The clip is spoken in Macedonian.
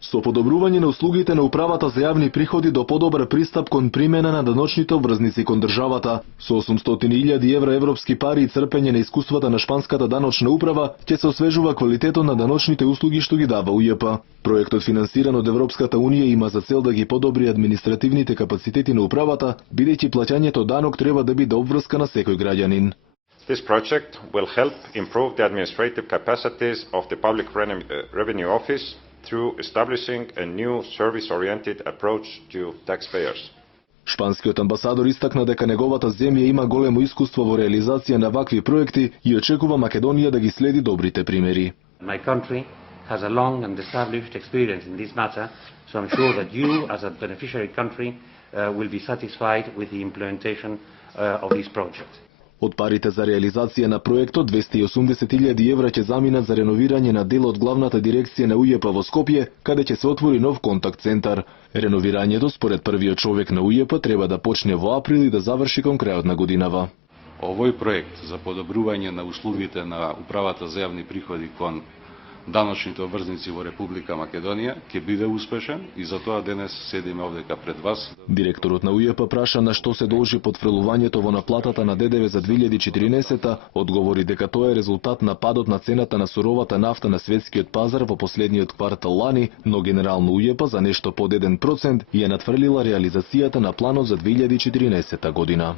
Со подобрување на услугите на управата за јавни приходи до подобар пристап кон примена на даночните обврзници кон државата, со 800.000 евра европски пари и црпење на искуствата на шпанската даночна управа, ќе се освежува квалитетот на даночните услуги што ги дава УЈП. Проектот финансиран од Европската унија има за цел да ги подобри административните капацитети на управата, бидејќи плаќањето данок треба да биде обврска на секој граѓанин. This project will help improve the administrative capacities of the Public Revenue Office through establishing a new service-oriented approach to taxpayers. Шпанскиот амбасадор истакна дека неговата земја има големо искуство во реализација на вакви проекти и очекува Македонија да ги следи добрите примери. My country has a long and established experience in this matter, so I'm sure that you, as a beneficiary country, will be satisfied with the implementation of this project. Од парите за реализација на проектот, 280.000 евра ќе заминат за реновирање на дел од главната дирекција на УЈП во Скопје, каде ќе се отвори нов контакт центар. Реновирањето, според првиот човек на УЈП, треба да почне во април и да заврши кон крајот на годинава. Овој проект за подобрување на услугите на управата за јавни приходи кон даночните обврзници во Република Македонија ќе биде успешен и затоа денес седиме овдека пред вас. Директорот на УЈП праша на што се должи потфрлувањето во наплатата на ДДВ за 2014, одговори дека тоа е резултат на падот на цената на суровата нафта на светскиот пазар во последниот квартал лани, но генерално УЈП за нешто под 1% ја надфрлила реализацијата на планот за 2014 година.